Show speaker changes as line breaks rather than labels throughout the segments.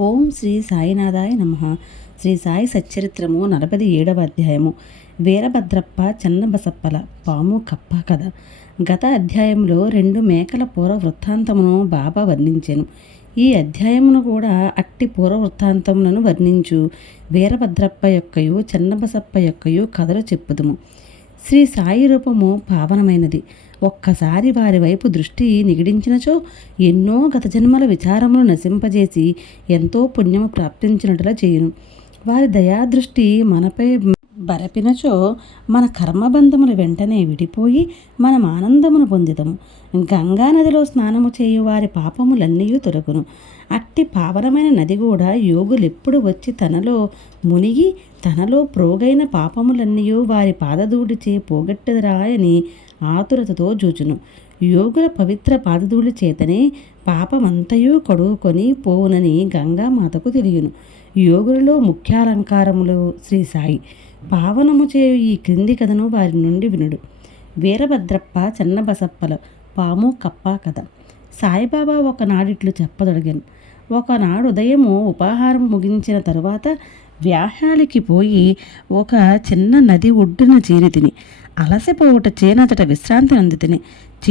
ఓం శ్రీ సాయినాథాయ నమ. శ్రీ సాయి సచ్చరిత్రము నలభై ఏడవ అధ్యాయము. వీరభద్రప్ప చెన్నబసప్పల పాము కప్ప కథ. గత అధ్యాయంలో రెండు మేకల పూర్వ వృత్తాంతమును బాబా వర్ణించాను. ఈ అధ్యాయమును కూడా అట్టి పూర్వ వృత్తాంతములను వర్ణించు. వీరభద్రప్ప యొక్కయు చెన్నబసప్ప యొక్కయు కథలు చెప్పుదుము. శ్రీ సాయి రూపము పావనమైనది. ఒక్కసారి వారి వైపు దృష్టి నిగిడించినచో ఎన్నో గత జన్మల విచారములు నశింపజేసి ఎంతో పుణ్యము ప్రాప్తించినట్లా చేయును. వారి దయాదృష్టి మనపై బరపినచో మన కర్మబంధములు వెంటనే విడిపోయి మనం ఆనందమును పొందిదము. గంగా నదిలో స్నానము చేయు వారి పాపములన్నీ తొలగును. అట్టి పావనమైన నది కూడా యోగులెప్పుడు వచ్చి తనలో మునిగి తనలో ప్రోగైన పాపములన్నీ వారి పాదధూడిచే పోగొట్టదురా అని ఆతురతతో జూచును. యోగుల పవిత్ర పాదధూళి చేతనే పాపమంతయు కడుగుకొని పోవునని గంగామాతకు తెలియను. యోగులలో ముఖ్యాలంకారములు శ్రీ సాయి. పావనము చేయు ఈ క్రింది కథను వారి నుండి వినుడు. వీరభద్రప్ప చెన్నబసప్పల పాము కప్ప కథ. సాయిబాబా ఒకనాడిట్లు చెప్పదొడిగాను. ఒకనాడు ఉదయము ఉపాహారం ముగించిన తరువాత వ్యాహాలికి పోయి ఒక చిన్న నది ఒడ్డున చేరి తిని. అలసిపోవుట చేనతట విశ్రాంతి నంది తిని.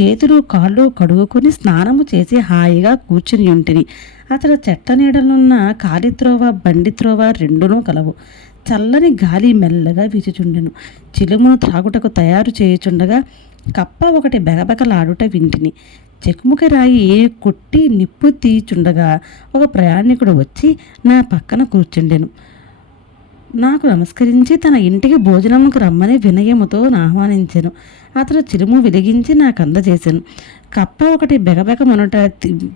చేతులు కాళ్ళు కడుగుకొని స్నానము చేసి హాయిగా కూర్చుని ఉంటిని. అతడు చెట్ట నీడలున్న కాలిత్రోవ బండిత్రోవ రెండునూ కలవు. చల్లని గాలి మెల్లగా వీచుచుండెను. చిలుమును త్రాగుటకు తయారు చేయుచుండగా కప్ప ఒకటి బెగబెగలాడుట వింటిని. చెకుముకి రాయి కొట్టి నిప్పు తీచుండగా ఒక ప్రయాణికుడు వచ్చి నా పక్కన కూర్చుండెను. నాకు నమస్కరించి తన ఇంటికి భోజనంకు రమ్మని వినయముతో ఆహ్వానించాను అతడు చిరుము వెలిగించి నాకు అందజేశాను కప్ప ఒకటి బెగబెగ మొనట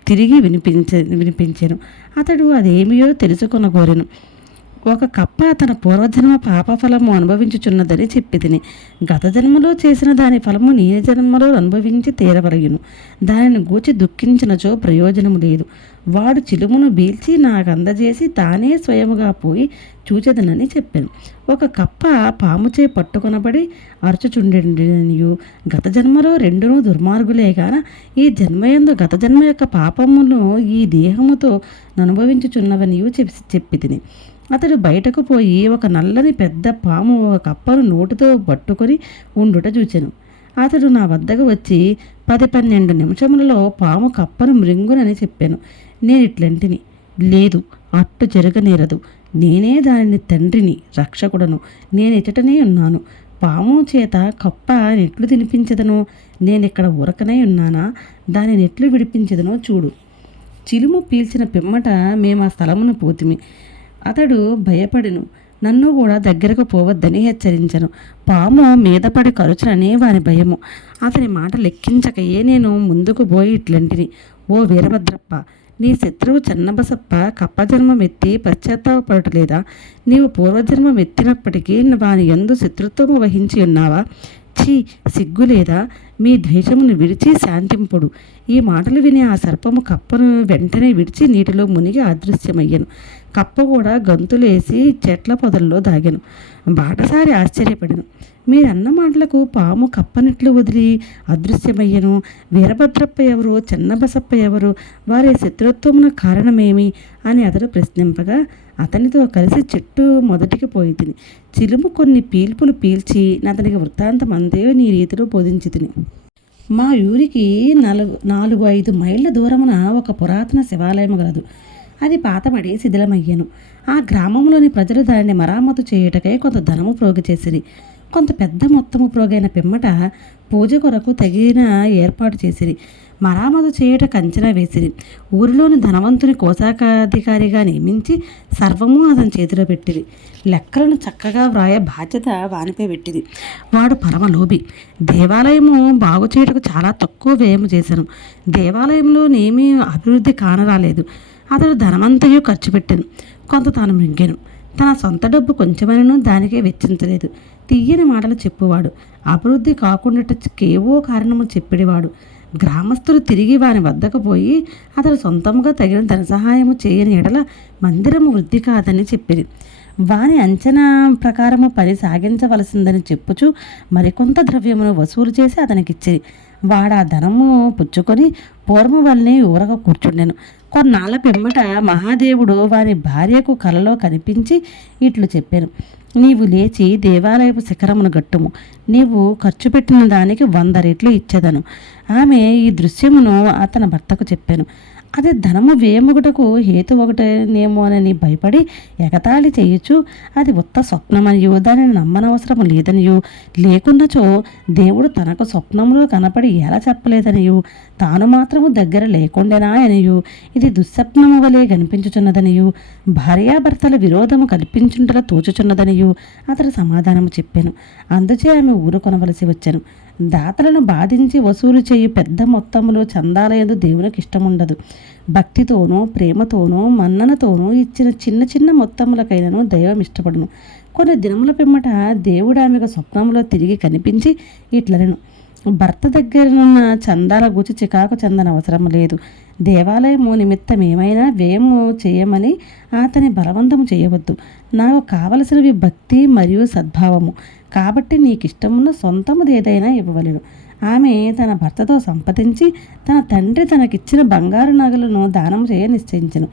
తిరిగి వినిపించ వినిపించాను. అతడు అదేమియో తెలుసుకొనగోరెను. ఒక కప్ప తన పూర్వజన్మ పాపఫలము అనుభవించుచున్నదని చెప్పి తిని గత జన్మలో చేసిన దాని ఫలము నీ జన్మలో అనుభవించి తీరవలయును. దానిని గూచి దుఃఖించినచో ప్రయోజనము లేదు. వాడు చిలుమును బీల్చి నాకు అందజేసి తానే స్వయముగా పోయి చూచెదనని చెప్పాను. ఒక కప్ప పాముచే పట్టుకొనబడి అరచుచుండెనియు గత జన్మలో రెండును దుర్మార్గులే గాన ఈ జన్మయందు గత జన్మ యొక్క పాపమును ఈ దేహముతో అనుభవించుచున్నవనియు చెప్పి చెప్పి తిని అతడు బయటకు పోయి ఒక నల్లని పెద్ద పాము ఒక కప్పను నోటితో పట్టుకొని ఉండుట చూచెను. అతడు నా వద్దకు వచ్చి పది పన్నెండు నిమిషములలో పాము కప్పను మృంగునని చెప్పాను. నేను ఇట్లంటిని. లేదు అట్టు జరగనేరదు. నేనే దానిని తండ్రిని రక్షకుడను. నేను ఇచ్చటనే ఉన్నాను. పాము చేత కప్ప నెట్లు తినిపించదను. నేనిక్కడ ఉరకనే ఉన్నానా? దాని నెట్లు విడిపించదనో చూడు. చిలుము పీల్చిన పిమ్మట మేము ఆ స్థలమును పోతిమి. అతడు భయపడను. నన్ను కూడా దగ్గరకు పోవద్దని హెచ్చరించను. పాము మీద పడి కరుచునని వాని భయము. అతని మాట లెక్కించకయే నేను ముందుకు పోయి ఇట్లాంటిని. ఓ వీరభద్రప్ప నీ శత్రువు చెన్నబసప్ప కప్పజన్మం ఎత్తి పశ్చాత్తాపడటలేదా నీవు పూర్వజన్మం ఎత్తినప్పటికీ వాని ఎందు శత్రుత్వము వహించి ఉన్నావా? ఛీ సిగ్గులేదా మీ ద్వేషమును విడిచి శాంతింపుడు. ఈ మాటలు విని ఆ సర్పము కప్పను వెంటనే విడిచి నీటిలో మునిగి అదృశ్యమయ్యను. కప్ప కూడా గంతులేసి చెట్ల పొదల్లో దాగాను. బాటసారి ఆశ్చర్యపడను. మీరన్న మాటలకు పాము కప్పనట్లు వదిలి అదృశ్యమయ్యను. వీరభద్రప్ప ఎవరు? చెన్నబసప్ప ఎవరు? వారి శత్రుత్వమున కారణమేమి? అని అతడు ప్రశ్నింపగా అతనితో కలిసి చెట్టు మొదటికి పోయి తిని చిలుము కొన్ని పీల్పులు పీల్చి అతనికి వృత్తాంతం అంతే నీ రీతిలో బోధించి తిని మా ఊరికి నాలుగు నాలుగు ఐదు మైళ్ళ దూరమున ఒక పురాతన శివాలయం గలదు. అది పాతబడి శిథిలమయ్యాను. ఆ గ్రామంలోని ప్రజలు దానిని మరామతు చేయుటకై కొంత ధనము ప్రోగు చేసిరి. కొంత పెద్ద మొత్తము ప్రోగైన పిమ్మట పూజ కొరకు తగిన ఏర్పాటు చేసిరి. మరామతు చేయుటకు అంచనా వేసిరి. ఊరిలోని ధనవంతుని కోశాకాధికారిగా నియమించి సర్వము అతని చేతిలో పెట్టిరి. లెక్కలను చక్కగా వ్రాయ బాధ్యత వానిపై పెట్టింది వాడు పరమలోభి. దేవాలయము బాగు చేయుటకు చాలా తక్కువ వ్యయము చేశాను దేవాలయంలోనేమీ అభివృద్ధి కానరాలేదు. అతడు ధనమంతయు ఖర్చు పెట్టాను. కొంత తాను మింగాను. తన సొంత డబ్బు కొంచెమైనను దానికే వెచ్చించలేదు. తీయని మాటలు చెప్పువాడు. అభివృద్ధి కాకుండా కేవో కారణము చెప్పేవాడు. గ్రామస్తులు తిరిగి వాని వద్దకు పోయి అతడు సొంతంగా తగిన ధన సహాయము చేయని ఎడల మందిరము వృద్ధి కాదని చెప్పింది వాని అంచనా ప్రకారము పని సాగించవలసిందని చెప్పుచు మరికొంత ద్రవ్యమును వసూలు చేసి అతనికిచ్చేది వాడు ఆ ధనము పుచ్చుకొని పూర్వం వల్లనే ఊరగా కూర్చుండెను. కొన్నాళ్ళ పిమ్మట మహాదేవుడు వారి భార్యకు కలలో కనిపించి ఇట్లు చెప్పాను. నీవు లేచి దేవాలయపు శిఖరమును గట్టుము. నీవు ఖర్చు పెట్టిన దానికి వంద రెట్లు ఇచ్చేదను. ఆమె ఈ దృశ్యమును అతని భర్తకు చెప్పాను. అది ధనము వ్యయముగుటకు హేతు ఒకటేనేమోనని భయపడి ఎగతాళి చేయొచ్చు అది ఉత్త స్వప్నమనియు దానిని నమ్మనవసరం లేదనియు. లేకున్నచో దేవుడు తనకు స్వప్నములో కనపడి ఎలా చెప్పలేదనియు. తాను మాత్రము దగ్గర లేకుండెనా అనియు ఇది దుస్వప్నము వలె కనిపించుచున్నదనియు. భార్యాభర్తల విరోధము కల్పించుంటలా తోచుచున్నదనియు. అతడు సమాధానము చెప్పాను. అందుచే ఆమె ఊరు కొనవలసి వచ్చాను. దాతలను బాధించి వసూలు చేయు పెద్ద మొత్తములో చందాలయదు దేవునికి ఇష్టముండదు. భక్తితోనూ ప్రేమతోనూ మన్ననతోనూ ఇచ్చిన చిన్న చిన్న మొత్తములకైనను దైవం ఇష్టపడును. కొన్ని దినముల పిమ్మట దేవుడు ఆమెకు స్వప్నంలో తిరిగి కనిపించి ఇట్లనను. భర్త దగ్గరనున్న చందాల గుచి చికాకు చెందన అవసరం లేదు. దేవాలయము నిమిత్తం ఏమైనా వ్యయము చేయమని అతని బలవంతము చేయవద్దు. నాకు కావలసినవి భక్తి మరియు సద్భావము. కాబట్టి నీకు ఇష్టమున్న సొంతముది ఏదైనా ఇవ్వవలను. ఆమె తన భర్తతో సంపదించి తన తండ్రి తనకిచ్చిన బంగారు నగలను దానం చేయ నిశ్చయించను.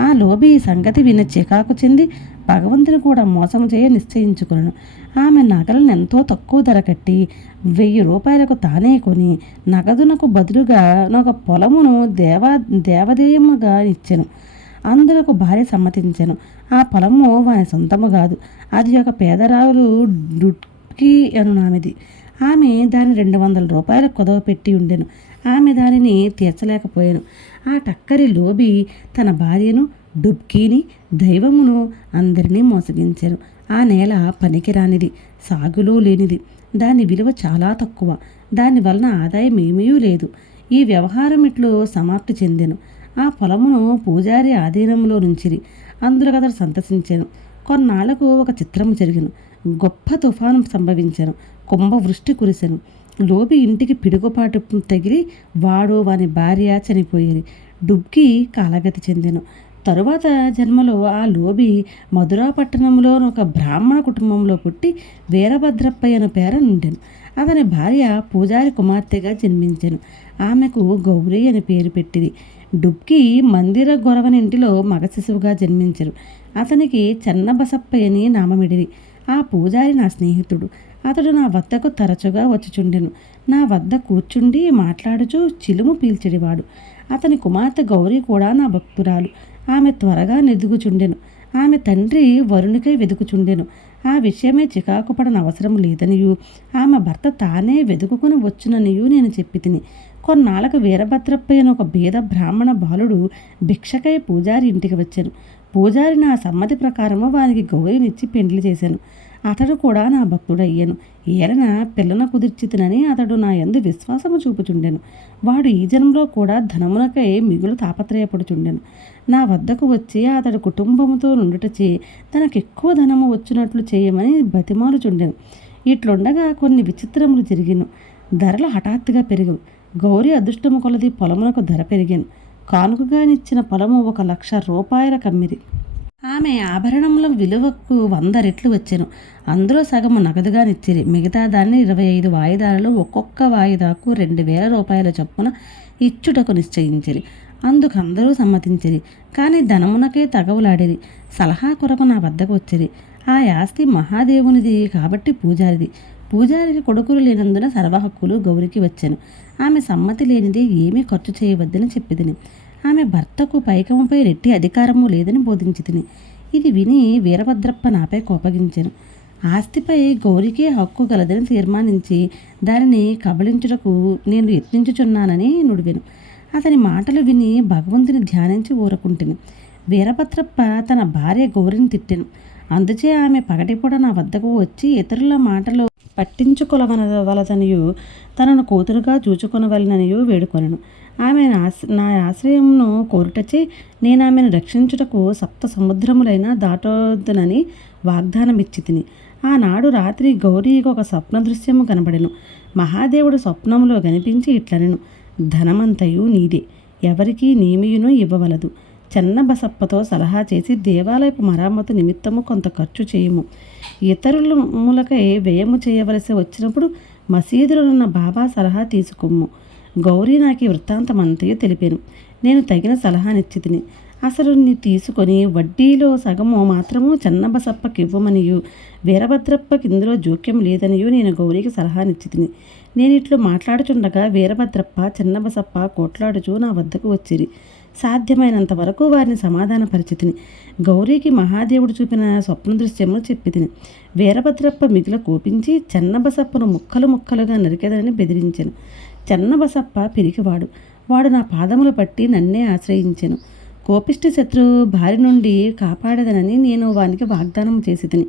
ఆ లోబి ఈ సంగతి విని చికాకు చెంది భగవంతుని కూడా మోసం చేయ నిశ్చయించుకును ఆమె నగలను ఎంతో తక్కువ ధర కట్టి వెయ్యి రూపాయలకు తానే కొని నగదునకు బదులుగా ఒక పొలమును దేవా దేవదేయముగా ఇచ్చెను అందులకు భార్య సమ్మతించెను. ఆ పొలము వాని సొంతము కాదు. అది ఒక పేదరావులు డుట్కి ఆమెది ఆమె దాని రెండు వందల రూపాయలు కుదవ పెట్టి ఉండెను. ఆమె దానిని తీర్చలేకపోయాను. ఆ టక్కరి లోబి తన భార్యను డుబ్కీని దైవమును అందరినీ మోసగించారు ఆ నేల పనికిరానిది సాగులో లేనిది. దాని విలువ చాలా తక్కువ. దాని వలన ఆదాయం ఏమీ లేదు. ఈ వ్యవహారం ఇట్లు సమాప్తి చెందాను. ఆ పొలమును పూజారి ఆధీనంలో నుంచిరి. అందులో అతడు సంతసించాను. కొన్నాళ్ళకు ఒక చిత్రము జరిగాను. గొప్ప తుఫాను సంభవించాను. కుంభవృష్టి కురిసెను లోబి ఇంటికి పిడుగుపాటు తగిలి వాడు వాని భార్య చనిపోయేది. డుబ్కి కాలగతి చెందాను. తరువాత జన్మలో ఆ లోబి మధురా పట్టణంలో ఒక బ్రాహ్మణ కుటుంబంలో పుట్టి వీరభద్రప్పయ్య అనే పేర నుండాను. అతని భార్య పూజారి కుమార్తెగా జన్మించాను. ఆమెకు గౌరీ అని పేరు పెట్టింది. డుబ్కి మందిర గొరవనింటిలో మగ శిశువుగా జన్మించరు. అతనికి చెన్నబసప్పయ్యని నామమిడిది. ఆ పూజారి నా స్నేహితుడు. అతడు నా వద్దకు తరచుగా వచ్చుచుండెను. నా వద్ద కూర్చుండి మాట్లాడుచు చిలుము పీల్చెడివాడు. అతని కుమార్తె గౌరీ కూడా నా భక్తురాలు. ఆమె త్వరగా నెదుగుచుండెను. ఆమె తండ్రి వరునికై వెదుకుచుండెను. ఆ విషయమే చికాకు పడన అవసరం లేదనియు. ఆమె భర్త తానే వెతుకుని వచ్చుననియు నేను చెప్పి తిని కొన్నాళ్ళకు వీరభద్రప్పయ్యన ఒక బీద బ్రాహ్మణ బాలుడు భిక్షకై పూజారి ఇంటికి వచ్చాను. పూజారి నా సమ్మతి ప్రకారము వానికి గౌరీనిచ్చి పెండ్లి చేశాను. అతడు కూడా నా భక్తుడయ్యాను. ఏలన పిల్లన కుదిర్చితినని అతడు నా ఎందు విశ్వాసము చూపుచుండెను. వాడు ఈ జన్మలో కూడా ధనమునకై మిగులు తాపత్రయపడుచుండెను. నా వద్దకు వచ్చి అతడు కుటుంబముతో నుండుటచే తనకెక్కువ ధనము వచ్చినట్లు చేయమని బతిమాలుచుండెను. ఇట్లుండగా కొన్ని విచిత్రములు జరిగిను. ధరలు హఠాత్తుగా పెరిగవు. గౌరీ అదృష్టము కొలది పొలమునకు ధర పెరిగాను. కానుకగానిచ్చిన పొలము ఒక లక్ష రూపాయల కమ్మిరి. ఆమె ఆభరణముల విలువకు వంద రెట్లు వచ్చాను. అందులో సగము నగదుగానిచ్చిరి మిగతా దాన్ని ఇరవై ఐదు వాయిదాలలో ఒక్కొక్క వాయిదాకు రెండు వేల రూపాయల చొప్పున ఇచ్చుటకు నిశ్చయించిరి. అందుకు అందరూ సమ్మతించిరి. కానీ ధనమునకే తగవులాడిరి. సలహా కొరకు నా వద్దకు వచ్చిరి. ఆ ఆస్తి మహాదేవునిది కాబట్టి పూజారిది. పూజారికి కొడుకులు లేనందున సర్వహక్కులు గౌరికి వచ్చాను. ఆమె సమ్మతి లేనిది ఏమీ ఖర్చు చేయవద్దని చెప్పిదిని ఆమె భర్తకు పైకముపై రెట్టి అధికారము లేదని బోధించితిని. ఇది విని వీరభద్రప్ప నాపై కోపగించాను. ఆస్తిపై గౌరికే హక్కు గలదని తీర్మానించి దానిని కబళించుటకు నేను యత్నించుచున్నానని నుడివెను. అతని మాటలు విని భగవంతుని ధ్యానించి ఊరకుంటుని. వీరభద్రప్ప తన భార్య గౌరిని తిట్టెను. అందుచే ఆమె పగటిపూట నా వద్దకు వచ్చి ఇతరుల మాటలు పట్టించుకొలవనవలదనియు తనను కూతురుగా చూచుకొనవలననియు వేడుకొనను. ఆమె నా ఆశ్రయమును కోరుటచే నేను ఆమెను రక్షించుటకు సప్త సముద్రములైన దాటొద్దునని వాగ్దానమిచ్చి తిని ఆనాడు రాత్రి గౌరీకి ఒక స్వప్న దృశ్యము కనబడెను. మహాదేవుడు స్వప్నములో కనిపించి ఇట్లనెను. ధనమంతయు నీదే. ఎవరికీ నీమియును ఇవ్వవలదు. చెన్నబసప్పతో సలహా చేసి దేవాలయపు మరామతు నిమిత్తము కొంత ఖర్చు చేయము. ఇతరుల మూలకై వ్యయము చేయవలసి వచ్చినప్పుడు మసీదులోనున్న బాబా సలహా తీసుకొమ్ము. గౌరీ నాకు ఈ వృత్తాంతమంతయు తెలిపాను. నేను తగిన సలహా తిని అసలు నీ తీసుకొని వడ్డీలో సగము మాత్రము చెన్నబసప్పకి ఇవ్వమనియు వీరభద్రప్పకి ఇందులో జోక్యం లేదనియు నేను గౌరీకి సలహానిచ్చితిని నేను ఇట్లు మాట్లాడుచుండగా వీరభద్రప్ప చిన్నబసప్ప కోట్లాడుచు నా వద్దకు వచ్చిరి. సాధ్యమైనంత వరకు వారిని సమాధానపరిచితిని. గౌరీకి మహాదేవుడు చూపిన స్వప్న దృశ్యమును చెప్పి తిని వీరభద్రప్ప మిగిల కోపించి చెన్నబసప్పను ముక్కలు ముక్కలుగా నరికెదనని బెదిరించాను. చెన్నబసప్ప పిరికివాడు. వాడు నా పాదములు పట్టి నన్నే ఆశ్రయించాను. కోపిష్టి శత్రువు భారి నుండి కాపాడదనని నేను వానికి వాగ్దానం చేసి తిని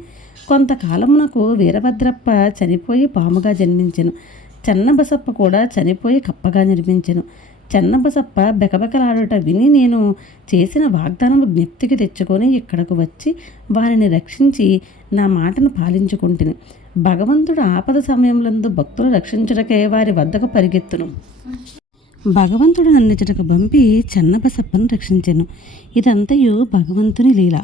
కొంతకాలమునకు వీరభద్రప్ప చనిపోయి పాముగా జన్మించెను. చెన్నబసప్ప కూడా చనిపోయి కప్పగా నిర్మించెను. చెన్నబసప్ప బెకబెకలాడుట విని నేను చేసిన వాగ్దానము జ్ఞప్తికి తెచ్చుకొని ఇక్కడకు వచ్చి వారిని రక్షించి నా మాటను పాలించుకుంటుని. భగవంతుడు ఆపద సమయంలందు భక్తులు రక్షించుటకే వారి వద్దకు పరిగెత్తును. భగవంతుడు నన్నిచటకు పంపి చెన్నబసప్పను రక్షించాను. ఇదంతయు భగవంతుని లీల.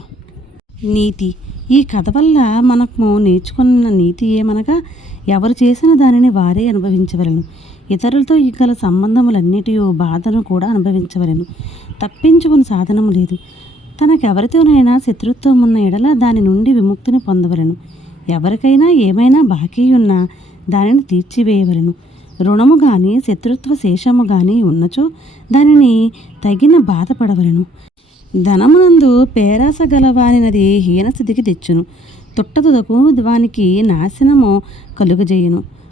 నీతి. ఈ కథ వల్ల మనకు నేర్చుకున్న నీతి ఏమనగా ఎవరు చేసిన దానిని వారే అనుభవించవలను. ఇతరులతో ఈ గల సంబంధములన్నిటి బాధను కూడా అనుభవించవలను. తప్పించుకుని సాధనము లేదు. తనకెవరితోనైనా శత్రుత్వం ఉన్న ఎడల దాని నుండి విముక్తిని పొందవలను. ఎవరికైనా ఏమైనా బాకీ ఉన్నా దానిని తీర్చివేయవలను. రుణము కానీ శత్రుత్వ శేషము కానీ ఉన్నచో దానిని తగిన బాధపడవలను. ధనమునందు పేరాస గలవానినది హీనస్థితికి తెచ్చును. తుట్టతుదకు వానికి నాశనము కలుగజేయును.